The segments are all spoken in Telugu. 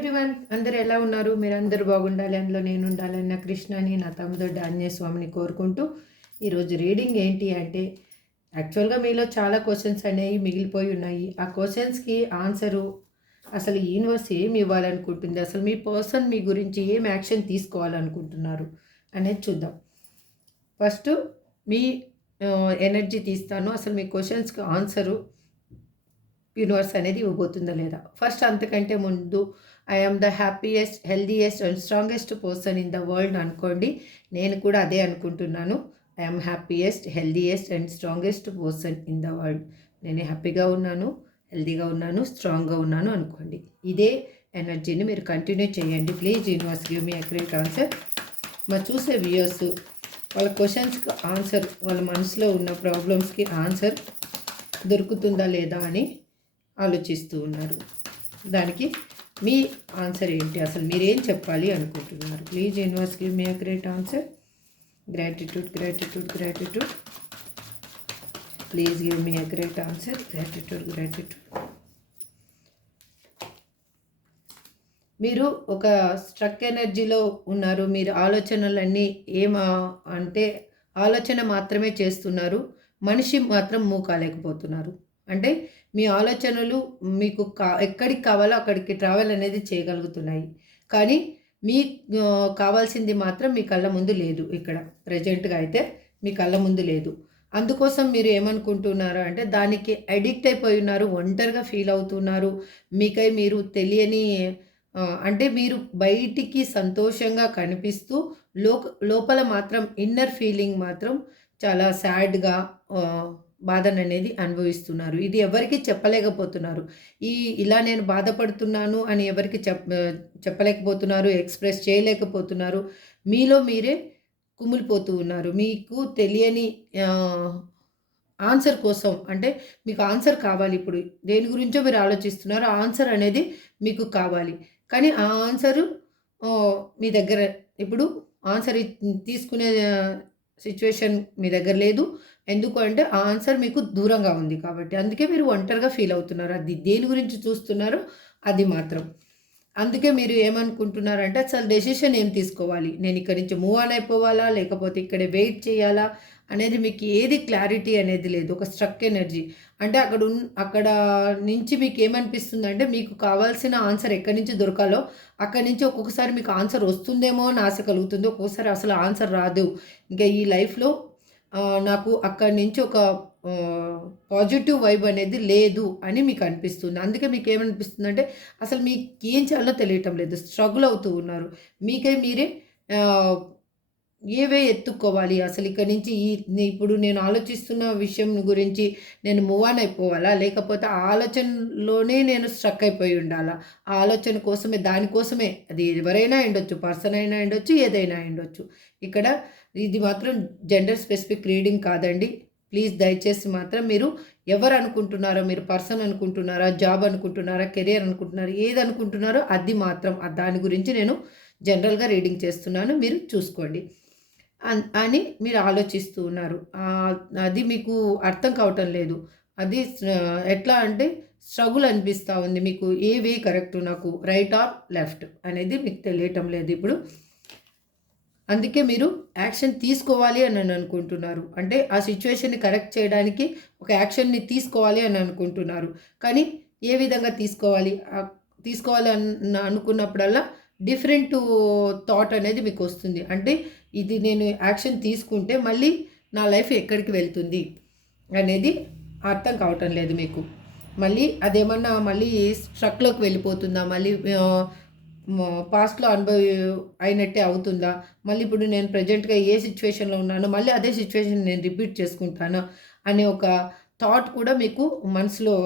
ఎవ్రీవన్, అందరూ ఎలా ఉన్నారు? మీరందరూ బాగుండాలి, అందులో నేను ఉండాలని నా కృష్ణని, నా తమ్ముడు ఆంజనేయ స్వామిని కోరుకుంటూ ఈరోజు రీడింగ్ ఏంటి అంటే, యాక్చువల్గా మీలో చాలా క్వశ్చన్స్ అనేవి మిగిలిపోయి ఉన్నాయి. ఆ క్వశ్చన్స్కి ఆన్సరు అసలు యూనివర్స్ ఏమి ఇవ్వాలనుకుంటుంది, అసలు మీ పర్సన్ మీ గురించి ఏం యాక్షన్ తీసుకోవాలనుకుంటున్నారు అనేది చూద్దాం. ఫస్ట్ మీ ఎనర్జీ తీస్తాను. అసలు మీ క్వశ్చన్స్కి ఆన్సరు యూనివర్స్ అనేది ఇవ్వబోతుందా లేదా. ఫస్ట్ అంతకంటే ముందు I am the happiest, healthiest and strongest person in the world అనుకోండి. నేను కూడా అదే అనుకుంటున్నాను. I am happiest, healthiest and strongest person in the world. నేను హ్యాపీగా ఉన్నాను, హెల్దీగా ఉన్నాను, స్ట్రాంగ్గా ఉన్నాను అనుకోండి. ఇదే ఎనర్జీని మీరు కంటిన్యూ చేయండి. Please universe give me accurate answer. మా చూసే వ్యూయర్స్ వాళ్ళ క్వశ్చన్స్కి ఆన్సర్, వాళ్ళ మనసులో ఉన్న ప్రాబ్లమ్స్కి ఆన్సర్ దొరుకుతుందా లేదా అని ఆలోచిస్తూ ఉన్నారు. దానికి మీ ఆన్సర్ ఏంటి, అసలు మీరేం చెప్పాలి అనుకుంటున్నారు? Please universe give me accurate answer. Gratitude, gratitude, gratitude. Please give me accurate answer. Gratitude, gratitude. మీరు ఒక స్ట్రక్ ఎనర్జీలో ఉన్నారు. మీరు ఆలోచనలన్నీ అంటే ఆలోచన మాత్రమే చేస్తున్నారు, మనిషి మాత్రం మూవ్ కాలేకపోతున్నారు. అంటే మీ ఆలోచనలు మీకు ఎక్కడికి కావాలో అక్కడికి ట్రావెల్ అనేది చేయగలుగుతున్నాయి, కానీ మీ కావాల్సింది మాత్రం మీ కళ్ళ ముందు లేదు. ఇక్కడ ప్రజెంట్గా అయితే మీ కళ్ళ ముందు లేదు. అందుకోసం మీరు ఏమనుకుంటున్నారు అంటే దానికి అడిక్ట్ అయిపోయి ఉన్నారు, ఒంటరిగా ఫీల్ అవుతున్నారు. మీకై మీరు తెలియని అంటే మీరు బయటికి సంతోషంగా కనిపిస్తూ లోపల మాత్రం ఇన్నర్ ఫీలింగ్ మాత్రం చాలా సాడ్గా బాధననేది అనుభవిస్తున్నారు. ఇది ఎవరికీ చెప్పలేకపోతున్నారు. ఇలా నేను బాధపడుతున్నాను అని ఎవరికి చెప్పలేకపోతున్నారు, ఎక్స్‌ప్రెస్ చేయలేకపోతున్నారు. మీలో మీరే కుమిలిపోతూ ఉన్నారు. మీకు తెలియని ఆన్సర్ కోసం, అంటే మీకు ఆన్సర్ కావాలి. ఇప్పుడు దేని గురించో మీరు ఆలోచిస్తున్నారు. ఆ ఆన్సర్ అనేది మీకు కావాలి. కానీ ఆ ఆన్సరు మీ దగ్గర ఇప్పుడు ఆన్సర్ తీసుకునే సిట్యుయేషన్ మీ దగ్గర లేదు. ఎందుకు అంటే ఆ ఆన్సర్ మీకు దూరంగా ఉంది కాబట్టి. అందుకే మీరు ఒంటరిగా ఫీల్ అవుతున్నారు. అది దేని గురించి చూస్తున్నారో అది మాత్రం. అందుకే మీరు ఏమనుకుంటున్నారంటే అసలు డెసిషన్ ఏం తీసుకోవాలి? నేను ఇక్కడి నుంచి మూవ్ ఆన్ అయిపోవాలా? లేకపోతే ఇక్కడే వెయిట్ చేయాలా? అనేది మీకు ఏది క్లారిటీ అనేది లేదు. ఒక స్ట్రక్ ఎనర్జీ. అంటే అక్కడ నుంచి మీకేమనిపిస్తుందంటే మీకు కావాల్సిన ఆన్సర్ ఎక్కడి నుంచి దొరకాలో అక్కడి నుంచి ఒక్కొక్కసారి మీకు ఆన్సర్ వస్తుందేమో అని ఆశ కలుగుతుంది. ఒక్కొక్కసారి అసలు ఆన్సర్ రాదు. ఇంకా ఈ లైఫ్‌లో నాకు అక్కడి నుంచి ఒక పాజిటివ్ వైబ్ అనేది లేదు అని మీకు అనిపిస్తుంది. అందుకే మీకేమనిపిస్తుందంటే అసలు మీకేం చేయాలో తెలియటం లేదు. స్ట్రగుల్ అవుతూ ఉన్నారు. మీకై మీరే ఆహ్, ఏవే ఎత్తుక్కోవాలి. అసలు ఇక్కడి నుంచి ఇప్పుడు నేను ఆలోచిస్తున్న విషయం గురించి నేను మూవ్ ఆన్ అయిపోవాలా? లేకపోతే ఆ ఆలోచనలోనే నేను స్ట్రక్ అయిపోయి ఉండాలా? ఆ ఆలోచన కోసమే, దానికోసమే, అది ఎవరైనా అయ్యుండొచ్చు, పర్సన్ అయినా అయ్యుండొచ్చు, ఏదైనా అయ్యుండొచ్చు. ఇక్కడ ఇది మాత్రం జెండర్ స్పెసిఫిక్ రీడింగ్ కాదండి. ప్లీజ్ దయచేసి మాత్రం మీరు ఎవరు అనుకుంటున్నారో, మీరు పర్సన్ అనుకుంటున్నారా, జాబ్ అనుకుంటున్నారా, కెరియర్ అనుకుంటున్నారా, ఏది అనుకుంటున్నారో అది మాత్రం దాని గురించి నేను జనరల్‌గా రీడింగ్ చేస్తున్నాను. మీరు చూసుకోండి. అని మీరు ఆలోచిస్తూ ఉన్నారు. అది మీకు అర్థం కావటం లేదు. అది ఎట్లా అంటే స్ట్రగుల్ అనిపిస్తా ఉంది. మీకు ఏ వే కరెక్ట్, నాకు రైట్ ఆర్ లెఫ్ట్ అనేది మీకు తెలియటం లేదు ఇప్పుడు. అందుకే మీరు యాక్షన్ తీసుకోవాలి అని అనుకుంటున్నారు. అంటే ఆ సిట్యుయేషన్‌ని కరెక్ట్ చేయడానికి ఒక యాక్షన్‌ని తీసుకోవాలి అని అనుకుంటున్నారు. కానీ ఏ విధంగా తీసుకోవాలి? తీసుకోవాలి అనుకున్నప్పుడల్లా డిఫరెంట్ థాట్ అనేది మీకొస్తుంది. అంటే ఇది నేను యాక్షన్ తీసుకుంటే మళ్ళీ నా లైఫ్ ఎక్కడికి వెళ్తుంది అనేది అర్థం కావటం లేదు మీకు. మళ్ళీ అదేమన్నా మళ్ళీ స్ట్రక్‌లోకి వెళ్ళిపోతుందా? మళ్ళీ పాస్ట్‌లో అయినట్టే అవుతుందా? మళ్ళీ ఇప్పుడు నేను ప్రెజెంట్‌గా ఏ సిట్యుయేషన్‌లో ఉన్నానో మళ్ళీ అదే సిట్యుయేషన్ నేను రిపీట్ చేసుకుంటానా? అనే ఒక థాట్ కూడా మీకు మనసులో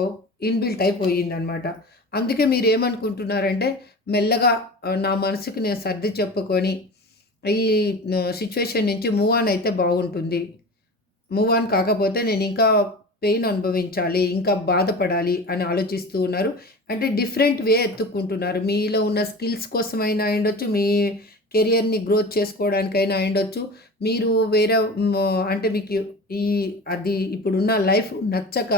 ఇన్‌బిల్ట్ అయిపోయిందనమాట. అందుకే మీరేమనుకుంటున్నారంటే మెల్లగా నా మనసుకి నేను సర్ది చెప్పుకొని ఈ సిట్యుయేషన్ నుంచి మూవ్ ఆన్ అయితే బాగుంటుంది. మూవ్ ఆన్ కాకపోతే నేనింకా పెయిన్ అనుభవించాలి, ఇంకా బాధపడాలి అని ఆలోచిస్తూ ఉన్నారు. అంటే డిఫరెంట్ వే ఎతుక్కుంటున్నారు. మీలో ఉన్న స్కిల్స్ కోసమైనా అయ్యుండొచ్చు, మీ కెరియర్‌ని గ్రోత్ చేసుకోవడానికైనా అయ్యుండొచ్చు. మీరు వేరే అంటే మీకు ఈ అది ఇప్పుడున్న లైఫ్ నచ్చక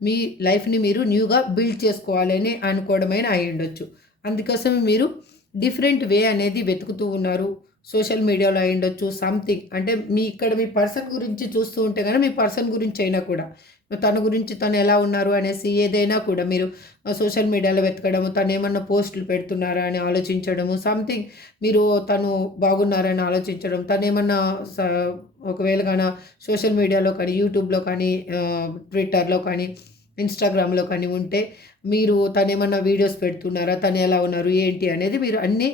మీ లైఫ్‌ని మీరు న్యూగా బిల్డ్ చేసుకోవాలని అనుకోవడమైనా అయ్యుండొచ్చు. అందుకోసం మీరు డిఫరెంట్ వే అనేది వెతుకుతూ ఉన్నారు. సోషల్ మీడియాలో అయ్యుండొచ్చు సంథింగ్. అంటే ఇక్కడ మీ పర్సన్ గురించి చూస్తూ ఉంటే గనక మీ పర్సన్ గురించి అయినా కూడా తన గురించి తను ఎలా ఉన్నారు అనేసి ఏదైనా కూడా మీరు సోషల్ మీడియాలో వెతకడము, తనేమన్నా పోస్టులు పెడుతున్నారా అని ఆలోచించడము, సంథింగ్ మీరు తను బాగున్నారని ఆలోచించడం, తనేమన్నా స ఒకవేళ సోషల్ మీడియాలో కానీ, యూట్యూబ్‌లో కానీ, ట్విట్టర్‌లో కానీ, ఇన్‌స్టాగ్రామ్‌లో కానీ ఉంటే మీరు తనేమన్నా వీడియోస్ పెడుతున్నారా? తను ఎలా ఉన్నారు? ఏంటి? అనేది మీరు అన్నీ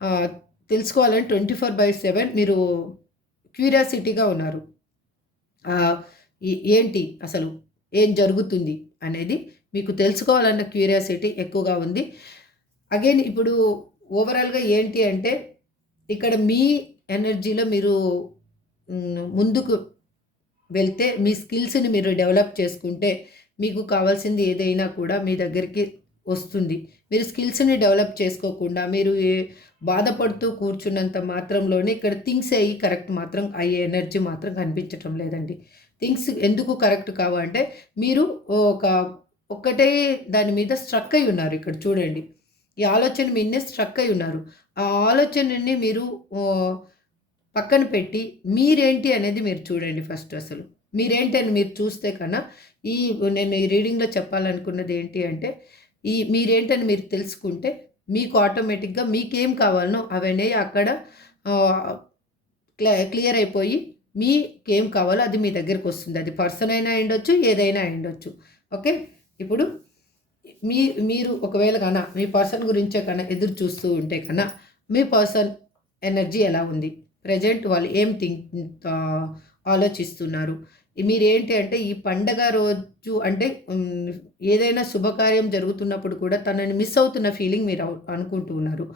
ఆహ్, తెలుసుకోవాలని 24/7 మీరు క్యూరియాసిటీగా ఉన్నారు. ఆహ్, ఏంటి అసలు? ఏం జరుగుతుంది? అనేది మీకు తెలుసుకోవాలన్న క్యూరియాసిటీ ఎక్కువగా ఉంది. అగైన్ ఇప్పుడు ఓవరాల్‌గా ఏంటి అంటే, ఇక్కడ మీ ఎనర్జీలో మీరు ముందుకు వెళ్తే మీ స్కిల్స్‌ని మీరు డెవలప్ చేసుకుంటే, మీకు కావాల్సింది ఏదైనా కూడా మీ దగ్గరికి వస్తుంది. మీరు స్కిల్స్‌ని డెవలప్ చేసుకోకుండా, మీరు బాధపడుతూ కూర్చున్నంత మాత్రంలోనే ఇక్కడ థింగ్స్ అయ్యి కరెక్ట్ మాత్రం అయ్యే ఎనర్జీ మాత్రం కనిపించటం లేదండి. థింగ్స్ ఎందుకు కరెక్ట్ కావు అంటే, మీరు ఒక ఒక్కటే దాని మీద స్ట్రక్ అయ్యి ఉన్నారు. ఇక్కడ చూడండి. ఈ ఆలోచన మీదనే స్ట్రక్ అయ్యి ఉన్నారు. ఆ ఆలోచనని మీరు ఆహ్ పక్కన పెట్టి మీరేంటి అనేది మీరు చూడండి ఫస్ట్ అసలు. మీరేంటి అని మీరు చూస్తే ఈ నేను ఈ రీడింగ్‌లో చెప్పాలనుకున్నది ఏంటి అంటే, మీరేంటని మీరు తెలుసుకుంటే, మీకు ఆటోమేటిక్‌గా మీకేం కావాలనో అవన్నీ అక్కడ ఆహ్, క్లియర్ అయిపోయి మీకేం కావాలో అది మీ దగ్గరకొస్తుంది. అది పర్సన్ అయినా అయ్యుండొచ్చు, ఏదైనా అయ్యుండొచ్చు. ఓకే. ఇప్పుడు మీ మీరు ఒకవేళ మీ పర్సన్ గురించే ఎదురు చూస్తూ ఉంటే మీ పర్సన్ ఎనర్జీ ఎలా ఉంది? ప్రెజెంట్ వాళ్ళు ఏం ఆలోచిస్తున్నారు? మీరేంటి అంటే ఈ పండగ రోజు అంటే ఏదైనా శుభకార్యం జరుగుతున్నప్పుడు కూడా తనని మిస్ అవుతున్న ఫీలింగ్ మీరు అనుకుంటూ ఉన్నారు.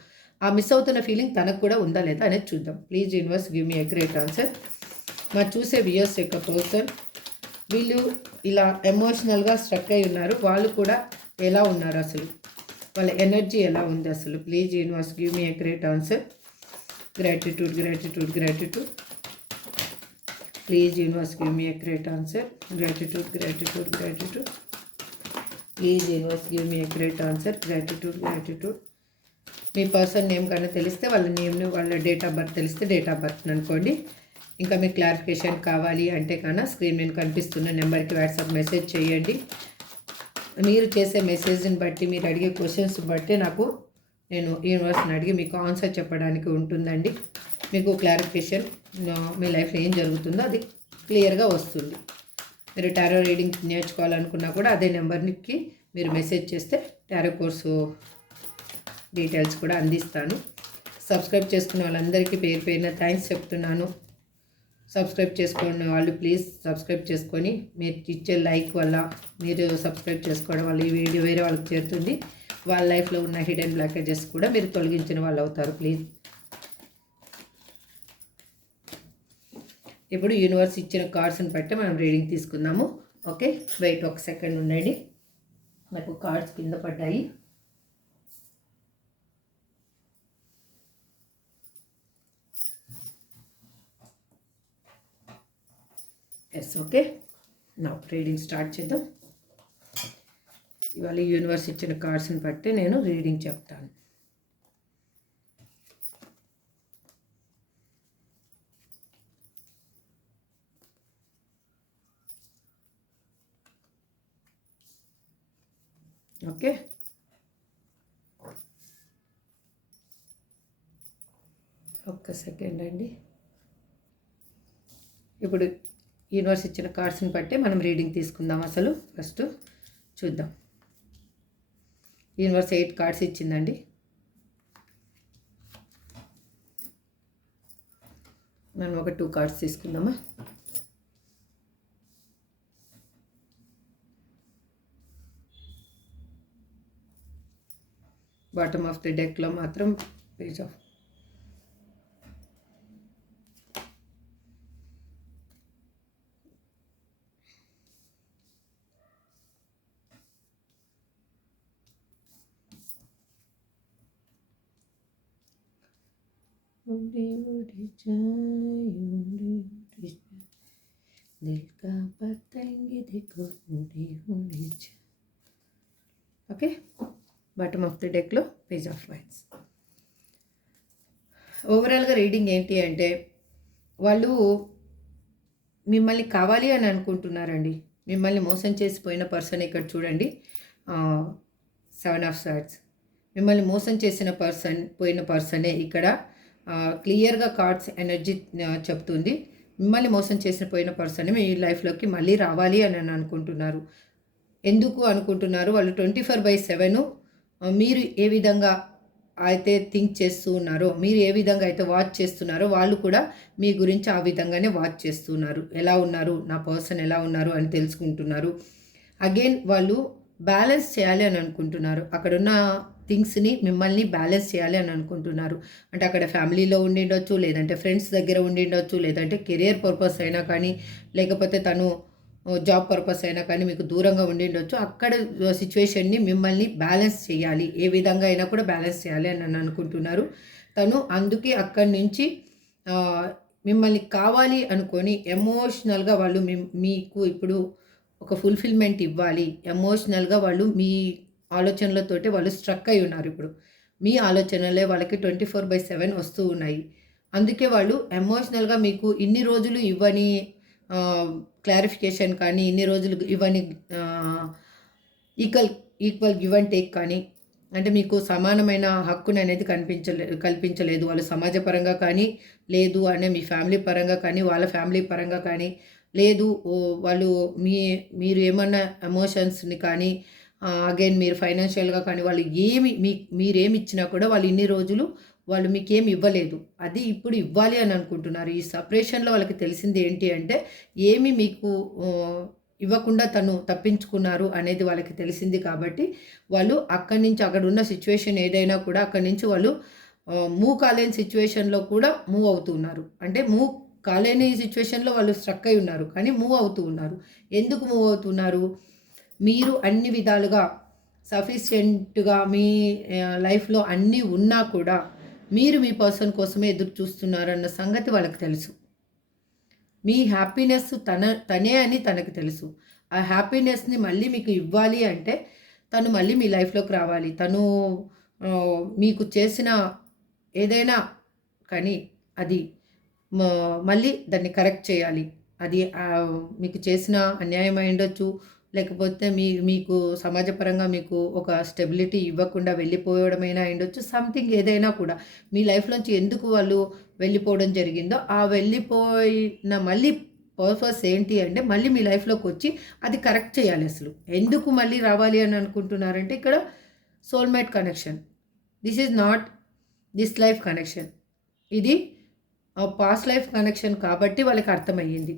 ఆ మిస్ అవుతున్న ఫీలింగ్ తనకు కూడా ఉందా లేదా అనేది చూద్దాం. Please universe give me a great answer. మరి చూసే వ్యూయర్స్ యొక్క పర్సన్ వీళ్ళు ఇలా ఎమోషనల్‌గా స్ట్రక్ అయ్యి ఉన్నారు. వాళ్ళు కూడా ఎలా ఉన్నారు అసలు? వాళ్ళ ఎనర్జీ ఎలా ఉంది అసలు? Please universe give me a great answer. Gratitude, gratitude, gratitude. Please universe give me a great answer. Gratitude, gratitude, gratitude. Please universe give me a great answer. Gratitude, gratitude. Me person name కన్నా తెలిస్తే వాళ్ళ నేమ్‌ని, వాళ్ళ డేట్ ఆఫ్ బర్త్ తెలిస్తే డేట్ ఆఫ్ బర్త్‌ని అనుకోండి. ఇంకా మీకు క్లారిఫికేషన్ కావాలి అంటే స్క్రీన్ మీద కనిపిస్తున్న నెంబర్కి వాట్సాప్ మెసేజ్ చేయండి. మీరు చేసే మెసేజ్‌ని బట్టి, మీరు అడిగే క్వశ్చన్స్ బట్టి నేను యూనివర్స్‌ని అడిగి మీకు ఆన్సర్ చెప్పడానికి ఉంటుందండి. మీకు క్లారిఫికేషన్ మీ లైఫ్‌లో ఏం జరుగుతుందో అది క్లియర్‌గా వస్తుంది. మీరు టారో రీడింగ్ నేర్చుకోవాలనుకున్నా కూడా అదే నెంబర్‌కి మీరు మెసేజ్ చేస్తే టారో కోర్సు డీటెయిల్స్ కూడా అందిస్తాను. సబ్స్క్రైబ్ చేసుకున్న వాళ్ళందరికీ పేరు పేరున థ్యాంక్స్ చెప్తున్నాను. సబ్స్క్రైబ్ చేసుకున్న వాళ్ళు ప్లీజ్ సబ్స్క్రైబ్ చేసుకొని, మీరు ఇచ్చే లైక్ వల్ల, మీరు సబ్స్క్రైబ్ చేసుకోవడం వల్ల ఈ వీడియో వేరే వాళ్ళకి చేరుతుంది. వాళ్ళ లైఫ్లో ఉన్న హిడెన్ బ్లాకేజెస్ కూడా మీరు తొలగించిన వాళ్ళు అవుతారు. ప్లీజ్. ఇప్పుడు యూనివర్స్ ఇచ్చిన కార్డ్స్ని బట్టి మనం రీడింగ్ తీసుకుందాము. ఓకే, వెయిట్ ఒక సెకండ్ ఉండండి. నాకు కార్డ్స్ కింద పడ్డాయి. Yes, okay. నా రీడింగ్ స్టార్ట్ చేద్దాం. ఇవాళ యూనివర్స్ ఇచ్చిన కార్డ్స్ని బట్టి నేను రీడింగ్ చెప్తాను. ఓకే, ఒక్క సెకండ్ అండి. ఇప్పుడు యూనివర్స్ ఇచ్చిన కార్డ్స్ని బట్టి మనం రీడింగ్ తీసుకుందాం. అసలు ఫస్ట్ చూద్దాం. యూనివర్స్ 8 కార్డ్స్ ఇచ్చిందండి. మనం ఒక 2 కార్డ్స్ తీసుకుందామా. బాటమ్ ఆఫ్ ది డెక్లో మాత్రం page of okay. Bottom of the డెక్లో పేజ్ ఆఫ్ వైన్స్. ఓవరాల్గా రీడింగ్ ఏంటి అంటే వాళ్ళు మిమ్మల్ని కావాలి అని అనుకుంటున్నారండి. మిమ్మల్ని మోసం చేసిపోయిన పర్సన్ ఇక్కడ చూడండి. 7 ఆఫ్ స్వార్డ్స్. మిమ్మల్ని మోసం చేసిన పోయిన పర్సనే ఇక్కడ క్లియర్గా కార్డ్స్ ఎనర్జీ చెప్తుంది. మిమ్మల్ని మోసం చేసిన పోయిన పర్సన్ మీ లైఫ్లోకి మళ్ళీ రావాలి అని అనుకుంటున్నారు. ఎందుకు అనుకుంటున్నారు? వాళ్ళు 24/7 మీరు ఏ విధంగా అయితే థింక్ చేస్తూ ఉన్నారో, మీరు ఏ విధంగా అయితే వాచ్ చేస్తున్నారో వాళ్ళు కూడా మీ గురించి ఆ విధంగానే వాచ్ చేస్తున్నారు. ఎలా ఉన్నారు, నా పర్సన్ ఎలా ఉన్నారు అని తెలుసుకుంటున్నారు. అగైన్ వాళ్ళు బ్యాలెన్స్ చేయాలి అని అనుకుంటున్నారు. అక్కడున్న థింగ్స్ని మిమ్మల్ని బ్యాలెన్స్ చేయాలి అని అనుకుంటున్నారు. అంటే అక్కడ ఫ్యామిలీలో ఉండిండొచ్చు, లేదంటే ఫ్రెండ్స్ దగ్గర ఉండిండొచ్చు, లేదంటే కెరియర్ పర్పస్ అయినా కానీ, లేకపోతే తను జాబ్ పర్పస్ అయినా కానీ మీకు దూరంగా ఉండిండొచ్చు. అక్కడ సిచ్యువేషన్ని మిమ్మల్ని బ్యాలెన్స్ చేయాలి, ఏ విధంగా అయినా కూడా బ్యాలెన్స్ చేయాలి అని అనుకుంటున్నారు. తను అందుకే అక్కడి నుంచి మిమ్మల్ని కావాలి అనుకొని ఎమోషనల్గా వాళ్ళు మీకు ఇప్పుడు ఒక ఫుల్ఫిల్మెంట్ ఇవ్వాలి. ఎమోషనల్గా వాళ్ళు మీ ఆలోచనలతోటి వాళ్ళు స్ట్రక్ అయి ఉన్నారు. ఇప్పుడు మీ ఆలోచనలే వాళ్ళకి 24/7 వస్తూ ఉన్నాయి. అందుకే వాళ్ళు ఎమోషనల్గా మీకు ఇన్ని రోజులు ఇవ్వని క్లారిఫికేషన్ కానీ, ఇన్ని రోజులు ఇవ్వని ఈక్వల్ గివ్ అండ్ టేక్ కానీ, అంటే మీకు సమానమైన హక్కుని అనేది కల్పించలేదు. వాళ్ళు సమాజపరంగా కానీ, లేదు అనే మీ ఫ్యామిలీ పరంగా కానీ, వాళ్ళ ఫ్యామిలీ పరంగా కానీ, లేదు వాళ్ళు మీరు ఏమన్నా ఎమోషన్స్ని కానీ, అగైన్ మీరు ఫైనాన్షియల్గా కానీ, వాళ్ళు మీరేమి ఇచ్చినా కూడా వాళ్ళు ఇన్ని రోజులు వాళ్ళు మీకేమి ఇవ్వలేదు. అది ఇప్పుడు ఇవ్వాలి అని అనుకుంటున్నారు. ఈ సపరేషన్లో వాళ్ళకి తెలిసింది ఏంటి అంటే ఏమి మీకు ఇవ్వకుండా తను తప్పించుకున్నారు అనేది వాళ్ళకి తెలిసింది. కాబట్టి వాళ్ళు అక్కడి నుంచి అక్కడ ఉన్న సిచ్యువేషన్ ఏదైనా కూడా అక్కడి నుంచి వాళ్ళు మూవ్ కాలేని సిచ్యువేషన్లో కూడా మూవ్ అవుతున్నారు. అంటే మూవ్ కాలేని సిచ్యువేషన్లో వాళ్ళు స్ట్రక్ అయి ఉన్నారు, కానీ మూవ్ అవుతూ ఉన్నారు. ఎందుకు మూవ్ అవుతున్నారు? మీరు అన్ని విధాలుగా సఫిషియెంట్గా మీ లైఫ్లో అన్నీ ఉన్నా కూడా మీరు మీ పర్సన్ కోసమే ఎదురు చూస్తున్నారన్న సంగతి వాళ్ళకి తెలుసు. మీ హ్యాపీనెస్ తనే అని తనకు తెలుసు. ఆ హ్యాపీనెస్ని మళ్ళీ మీకు ఇవ్వాలి అంటే తను మళ్ళీ మీ లైఫ్లోకి రావాలి. తను మీకు చేసిన ఏదైనా కానీ అది మళ్ళీ దాన్ని కరెక్ట్ చేయాలి. అది మీకు చేసిన అన్యాయం అయి ఉండొచ్చు, లేకపోతే మీకు సమాజపరంగా మీకు ఒక స్టెబిలిటీ ఇవ్వకుండా వెళ్ళిపోవడమైనా అయిండొచ్చు. సంథింగ్ ఏదైనా కూడా మీ లైఫ్లోంచి ఎందుకు వాళ్ళు వెళ్ళిపోవడం జరిగిందో ఆ వెళ్ళిపోయిన మళ్ళీ పర్పస్ ఏంటి అంటే మళ్ళీ మీ లైఫ్లోకి వచ్చి అది కరెక్ట్ చేయాలి. అసలు ఎందుకు మళ్ళీ రావాలి అని అనుకుంటున్నారంటే ఇక్కడ soulmate connection. This is not this life connection. ఇది పాస్ట్ లైఫ్ కనెక్షన్ కాబట్టి వాళ్ళకి అర్థమయ్యింది.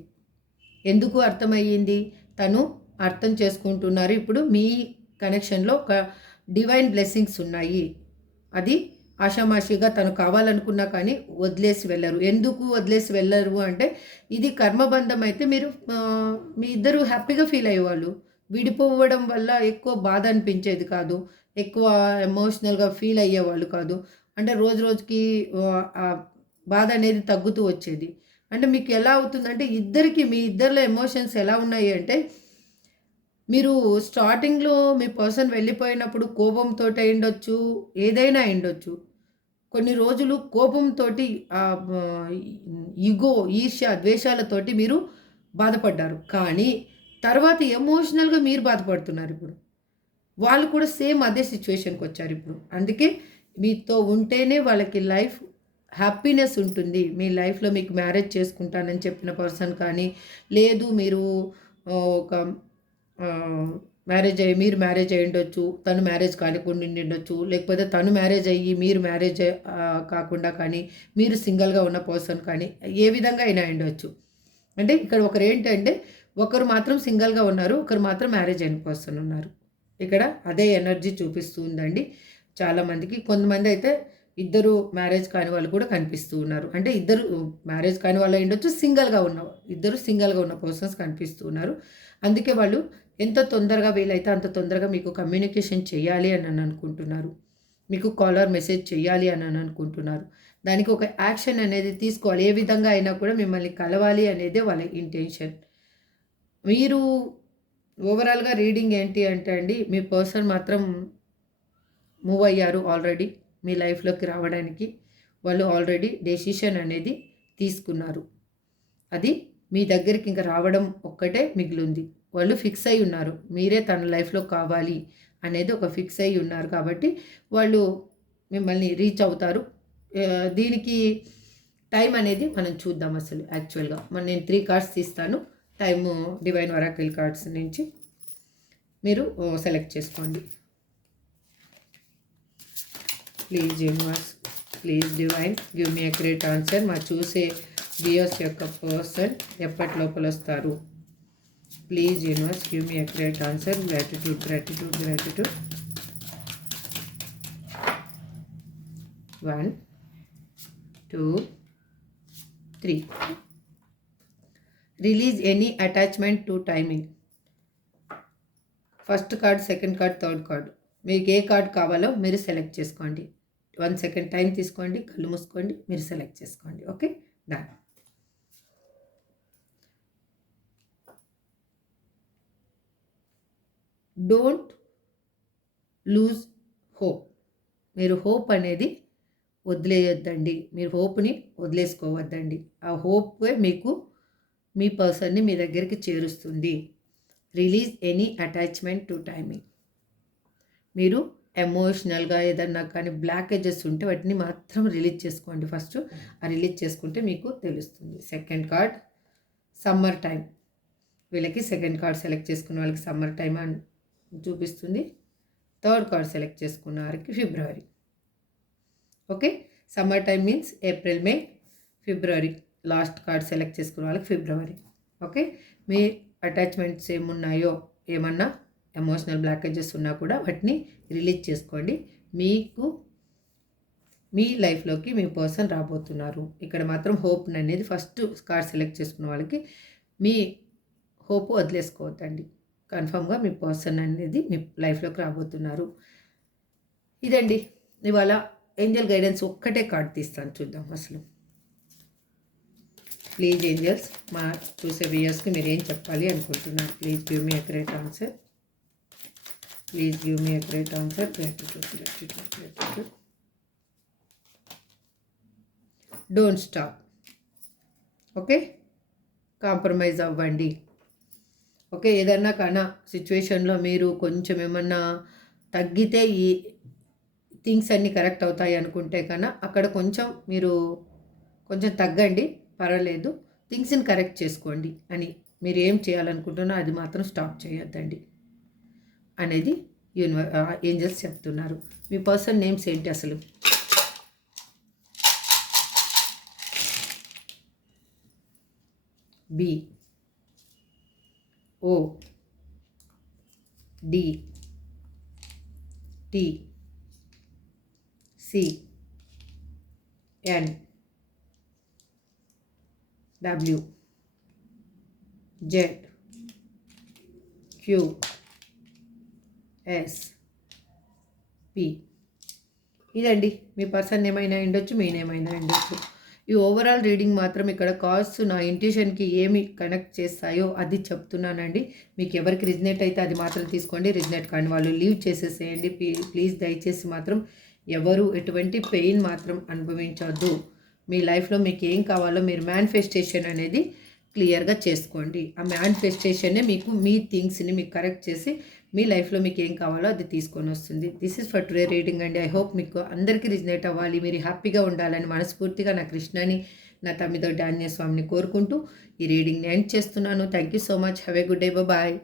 ఎందుకు అర్థమయ్యింది? తను అర్థం చేసుకుంటున్నారు. ఇప్పుడు మీ కనెక్షన్లో ఒక డివైన్ బ్లెస్సింగ్స్ ఉన్నాయి. అది ఆషామాషిగా తను కావాలనుకున్నా కానీ వదిలేసి వెళ్ళరు. ఎందుకు వదిలేసి వెళ్ళరు అంటే ఇది కర్మబంధం అయితే మీరు మీ ఇద్దరు హ్యాపీగా ఫీల్ అయ్యేవాళ్ళు. విడిపోవడం వల్ల ఎక్కువ బాధ అనిపించేది కాదు, ఎక్కువ ఎమోషనల్గా ఫీల్ అయ్యేవాళ్ళు కాదు. అంటే రోజు రోజుకి బాధ అనేది తగ్గుతూ వచ్చేది. అంటే మీకు ఎలా అవుతుందంటే మీ ఇద్దరిలో ఎమోషన్స్ ఎలా ఉన్నాయి అంటే మీరు స్టార్టింగ్లో మీ పర్సన్ వెళ్ళిపోయినప్పుడు కోపంతో అయిండొచ్చు, ఏదైనా అయిండొచ్చు. కొన్ని రోజులు కోపంతో ఈగో, ఈర్ష్య, ద్వేషాలతోటి మీరు బాధపడ్డారు. కానీ తర్వాత ఎమోషనల్గా మీరు బాధపడుతున్నారు. ఇప్పుడు వాళ్ళు కూడా సేమ్ అదే సిచ్యువేషన్కి వచ్చారు ఇప్పుడు. అందుకే మీతో ఉంటేనే వాళ్ళకి లైఫ్ హ్యాపీనెస్ ఉంటుంది. మీ లైఫ్లో మీకు మ్యారేజ్ చేసుకుంటానని చెప్పిన పర్సన్ కానీ, లేదు మీరు ఒక మీరు మ్యారేజ్ అయ్యి ఉండొచ్చు, తను మ్యారేజ్ కానికుండా ఉండొచ్చు, లేకపోతే తను మ్యారేజ్ అయ్యి మీరు మ్యారేజ్ కాకుండా కానీ, మీరు సింగిల్గా ఉన్న పర్సన్ కానీ, ఏ విధంగా అయినా ఉండొచ్చు. అంటే ఇక్కడ ఒకరు ఏంటంటే ఒకరు మాత్రం సింగిల్గా ఉన్నారు, ఒకరు మాత్రం మ్యారేజ్ అయిన పర్సన్ ఉన్నారు. ఇక్కడ అదే ఎనర్జీ చూపిస్తూ ఉందండి చాలామందికి. కొంతమంది అయితే ఇద్దరు మ్యారేజ్ కాని వాళ్ళు కూడా కనిపిస్తూ ఉన్నారు. అంటే ఇద్దరు మ్యారేజ్ కాని వాళ్ళు ఉండొచ్చు, ఇద్దరు సింగిల్గా ఉన్న పర్సన్స్ కనిపిస్తూ ఉన్నారు. అందుకే వాళ్ళు ఎంత తొందరగా వీలైతే అంత తొందరగా మీకు కమ్యూనికేషన్ చేయాలి అని అనుకుంటున్నారు. మీకు కాలర్ మెసేజ్ చేయాలి అని అనుకుంటున్నారు. దానికి ఒక యాక్షన్ అనేది తీసుకోవాలి. ఏ విధంగా అయినా కూడా మిమ్మల్ని కలవాలి అనేది వాళ్ళ ఇంటెన్షన్. మీరు ఓవరాల్గా రీడింగ్ ఏంటి అంటే అండి, మీ పర్సన్ మాత్రం మూవ్ అయ్యారు ఆల్రెడీ మీ లైఫ్లోకి రావడానికి. వాళ్ళు ఆల్రెడీ డెసిషన్ అనేది తీసుకున్నారు. అది మీ దగ్గరికి ఇంకా రావడం ఒక్కటే మిగిలింది. వాళ్ళు ఫిక్స్ అయి ఉన్నారు, మీరే తన లైఫ్లో కావాలి అనేది ఒక ఫిక్స్ అయి ఉన్నారు. కాబట్టి వాళ్ళు మిమ్మల్ని రీచ్ అవుతారు. దీనికి టైం అనేది మనం చూద్దాం. అసలు యాక్చువల్గా నేను 3 కార్డ్స్ తీస్తాను. టైము డివైన్ వరాకిల్ కార్డ్స్ నుంచి మీరు సెలెక్ట్ చేసుకోండి. Please universe, please divine give me accurate answer. మా చూసే వ్యూయర్స్ యొక్క పర్సన్ ఎప్పటి లోపల వస్తారు? Please universe give me accurate answer. Gratitude, gratitude, gratitude. 1 2 3. Release any attachment to timing. First card, second card, third card, మీకు ఏ కార్డ్ కావాలో మీరు సెలెక్ట్ చేసుకోండి. 1 సెకండ్ టైం తీసుకోండి, కళ్ళు మూసుకోండి, మీరు సెలెక్ట్ చేసుకోండి. Okay, done. Don't lose hope. మీరు హోప్ అనేది వదిలేయొద్దండి. మీరు హోప్ని వదిలేసుకోవద్దండి. ఆ హోపే మీకు మీ పర్సన్ని మీ దగ్గరికి చేరుస్తుంది. Release any attachment to timing. మీరు ఎమోషనల్గా ఏదన్నా కానీ బ్లాకేజెస్ ఉంటే వాటిని మాత్రం రిలీజ్ చేసుకోండి. ఫస్ట్ ఆ రిలీజ్ చేసుకుంటే మీకు తెలుస్తుంది. Second card summer time. వీళ్ళకి సెకండ్ కార్డ్ సెలెక్ట్ చేసుకున్న వాళ్ళకి సమ్మర్ టైం అని చూపిస్తుంది. థర్డ్ కార్డ్ సెలెక్ట్ చేసుకున్న వారికి February. Okay, summer time means April, May, February. Last card select చేసుకున్న వాళ్ళకి ఫిబ్రవరి. ఓకే, మీ అటాచ్మెంట్స్ ఏమున్నాయో, ఏమన్నా ఎమోషనల్ బ్లాకేజెస్ ఉన్నా కూడా వాటిని రిలీజ్ చేసుకోండి. మీకు మీ లైఫ్లోకి మీ పర్సన్ రాబోతున్నారు. ఇక్కడ మాత్రం హోప్ అనేది ఫస్ట్ కార్డ్ సెలెక్ట్ చేసుకున్న వాళ్ళకి మీ హోప్ వదిలేసుకోవద్దండి. కన్ఫామ్గా మీ పర్సన్ అనేది మీ లైఫ్లోకి రాబోతున్నారు. ఇదండి ఇవాళ ఏంజల్ గైడెన్స్. ఒక్కటే కార్డ్ తీస్తాను, చూద్దాం అసలు. ప్లీజ్ ఏంజల్స్, మా చూసే వ్యూయర్స్కి మీరు ఏం చెప్పాలి అనుకుంటున్నారు? Please give me accurate answer. Please give me accurate answer. Gratitude. Don't stop. Okay, compromise అవ్వండి. ఓకే, ఏదన్నా కానీ సిచ్యువేషన్లో మీరు కొంచెం ఏమన్నా తగ్గితే ఈ థింగ్స్ అన్నీ కరెక్ట్ అవుతాయి అనుకుంటే కన్నా అక్కడ కొంచెం మీరు కొంచెం తగ్గండి, పర్వాలేదు, థింగ్స్ని కరెక్ట్ చేసుకోండి అని. మీరు ఏం చేయాలనుకుంటున్నా అది మాత్రం స్టాప్ చేయొద్దండి అనేది ఏంజల్స్ చెప్తున్నారు. మీ పర్సన్ నేమ్స్ ఏంటి అసలు? B, O, D, T, C, N, W, Z, Q, S, P. ఇదండి మీ పర్సన్ ఏమైనా ఉండొచ్చు, మీ నేమైనా ఉండొచ్చు. ఈ ఓవరాల్ రీడింగ్ మాత్రం ఇక్కడ కార్డ్స్ నా ఇంట్యూషన్కి ఏమి కనెక్ట్ చేస్తాయో అది చెప్తున్నానండి. మీకు ఎవరికి రిజనేట్ అయితే అది మాత్రం తీసుకోండి, రిజనేట్ కానీ వాళ్ళు లీవ్ చేసేసేయండి. ప్లీజ్ దయచేసి మాత్రం ఎవరు ఎటువంటి పెయిన్ మాత్రం అనుభవించవద్దు. మీ లైఫ్లో మీకు ఏం కావాలో మీరు మేనిఫెస్టేషన్ అనేది క్లియర్గా చేసుకోండి. ఆ మేనిఫెస్టేషనే మీకు మీ థింగ్స్ని మీకు కరెక్ట్ చేసి మీ లైఫ్లో మీకు ఏం కావాలో అది తీసుకొని వస్తుంది. This is for today reading అండి. ఐ హోప్ మీకు అందరికీ రిజనేట్ అవ్వాలి, మీరు హ్యాపీగా ఉండాలని మనస్ఫూర్తిగా నా కృష్ణని, నా తమ్మిదో డాన్య స్వామిని కోరుకుంటూ ఈ రీడింగ్ని ఎండ్ చేస్తున్నాను. Thank you so much. Have a good day. Bye.